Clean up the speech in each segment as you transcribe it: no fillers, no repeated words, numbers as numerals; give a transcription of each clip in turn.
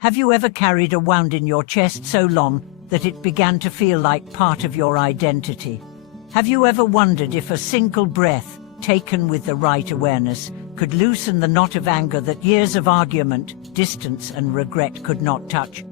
Have you ever carried a wound in your chest so long that it began to feel like part of your identity? Have you ever wondered if a single breath, taken with the right awareness, could loosen the knot of anger that years of argument, distance, and regret could not touch?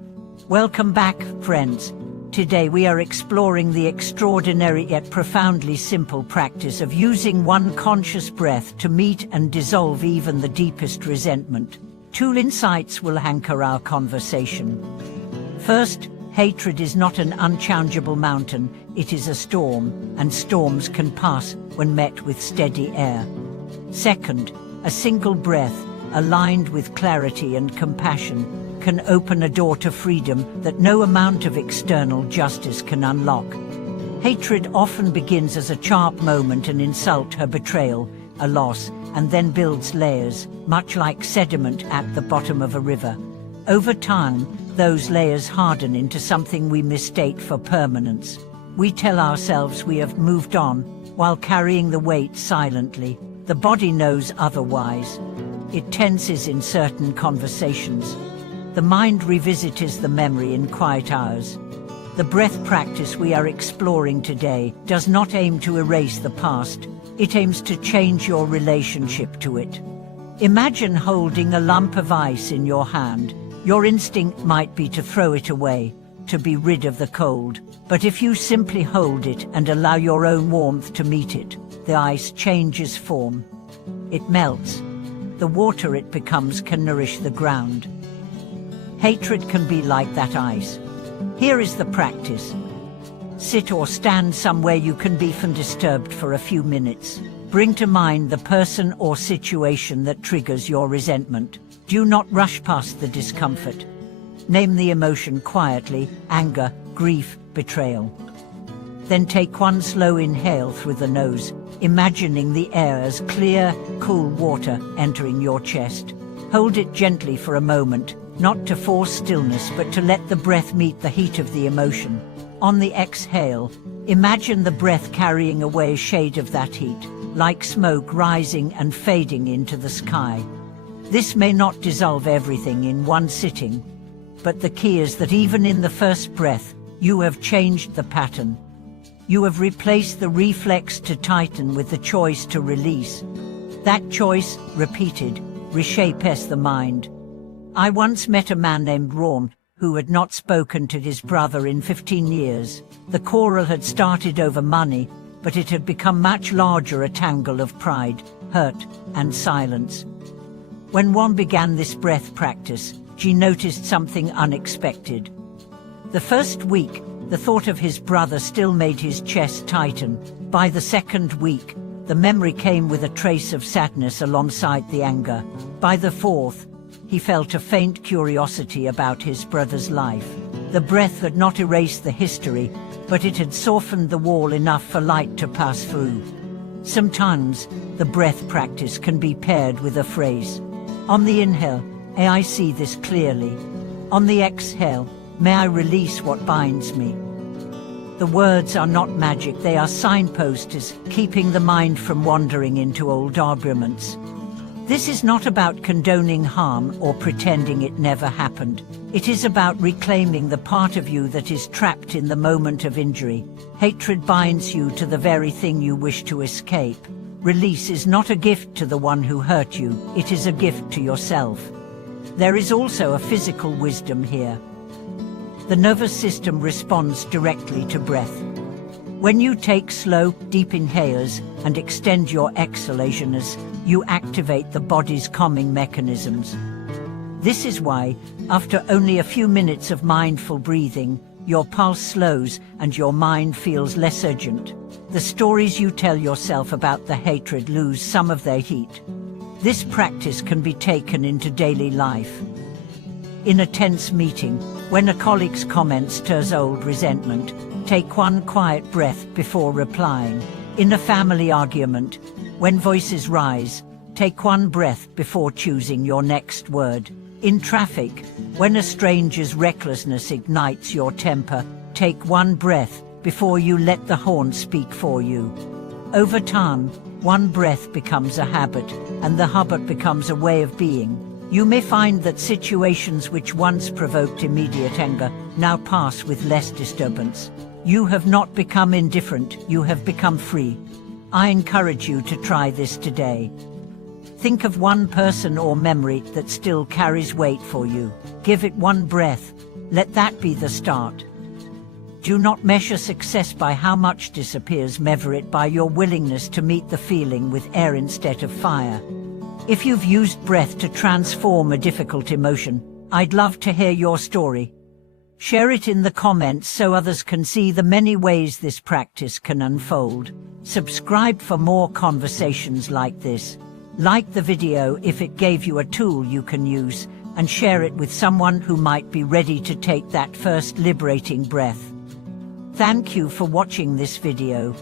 Welcome back, friends. Today we are exploring the extraordinary yet profoundly simple practice of using one conscious breath to meet and dissolve even the deepest resentment. 2 insights will anchor our conversation. First, hatred is not an unchallengeable mountain, it is a storm, and storms can pass when met with steady air. Second, a single breath, aligned with clarity and compassion, can open a door to freedom that no amount of external justice can unlock. Hatred often begins as a sharp moment, an insult, a betrayal, a loss, and then builds layers, much like sediment at the bottom of a river. Over time, those layers harden into something we mistake for permanence. We tell ourselves we have moved on, while carrying the weight silently. The body knows otherwise. It tenses in certain conversations. The mind revisits the memory in quiet hours. The breath practice we are exploring today does not aim to erase the past. It aims to change your relationship to it. Imagine holding a lump of ice in your hand. Your instinct might be to throw it away, to be rid of the cold. But if you simply hold it and allow your own warmth to meet it, the ice changes form. It melts. The water it becomes can nourish the ground. Hatred can be like that ice. Here is the practice. Sit or stand somewhere you can be undisturbed for a few minutes. Bring to mind the person or situation that triggers your resentment. Do not rush past the discomfort. Name the emotion quietly: anger, grief, betrayal. Then take one slow inhale through the nose, imagining the air as clear, cool water entering your chest. Hold it gently for a moment, not to force stillness but to let the breath meet the heat of the emotion. On the exhale, imagine the breath carrying away a shade of that heat, like smoke rising and fading into the sky. This may not dissolve everything in one sitting, but the key is that even in the first breath, you have changed the pattern. You have replaced the reflex to tighten with the choice to release. That choice, repeated, reshapes the mind. I once met a man named Ron, who had not spoken to his brother in 15 years. The quarrel had started over money, but it had become much larger, a tangle of pride, hurt, and silence. When Juan began this breath practice, she noticed something unexpected. The first week, the thought of his brother still made his chest tighten. By the second week, the memory came with a trace of sadness alongside the anger. By the fourth, he felt a faint curiosity about his brother's life. The breath had not erased the history, but it had softened the wall enough for light to pass through. Sometimes, the breath practice can be paired with a phrase. On the inhale, may I see this clearly. On the exhale, may I release what binds me. The words are not magic, they are signposts, keeping the mind from wandering into old arguments. This is not about condoning harm or pretending it never happened. It is about reclaiming the part of you that is trapped in the moment of injury. Hatred binds you to the very thing you wish to escape. Release is not a gift to the one who hurt you, it is a gift to yourself. There is also a physical wisdom here. The nervous system responds directly to breath. When you take slow, deep inhales and extend your exhalations, you activate the body's calming mechanisms. This is why, after only a few minutes of mindful breathing, your pulse slows and your mind feels less urgent. The stories you tell yourself about the hatred lose some of their heat. This practice can be taken into daily life. In a tense meeting, when a colleague's comment stirs old resentment, take one quiet breath before replying. In a family argument, when voices rise, take one breath before choosing your next word. In traffic, when a stranger's recklessness ignites your temper, take one breath before you let the horn speak for you. Over time, one breath becomes a habit, and the habit becomes a way of being. You may find that situations which once provoked immediate anger now pass with less disturbance. You have not become indifferent, you have become free. I encourage you to try this today. Think of one person or memory that still carries weight for you. Give it one breath. Let that be the start. Do not measure success by how much disappears, measure it by your willingness to meet the feeling with air instead of fire. If you've used breath to transform a difficult emotion, I'd love to hear your story. Share it in the comments so others can see the many ways this practice can unfold. Subscribe for more conversations like this. Like the video if it gave you a tool you can use, and share it with someone who might be ready to take that first liberating breath. Thank you for watching this video.